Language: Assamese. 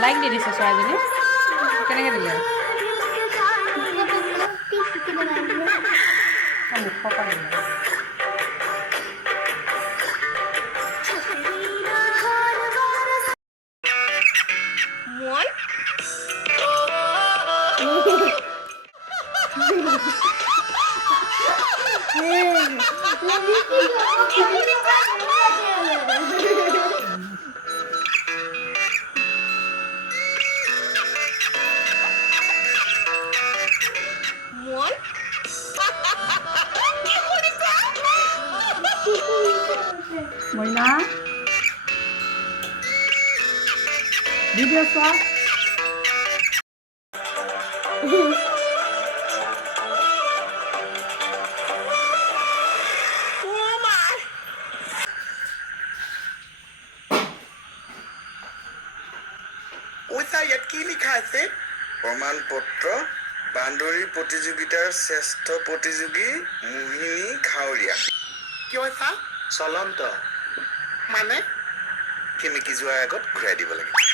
লাইক দি দিছে চৰাইজনী কেনেকৈ দিলে মুখৰ পৰা দিলে Moina video চোৱা ইয়াত কি লিখা আছে প্ৰমাণ পত্ৰ বান্দৰী প্ৰতিযোগিতাৰ শ্ৰেষ্ঠ প্ৰতিযোগী মোহিনী খাউৰিয়া কিয় চা চলন্ত মানে কিমিকি যোৱাৰ আগত ঘূৰাই দিব লাগে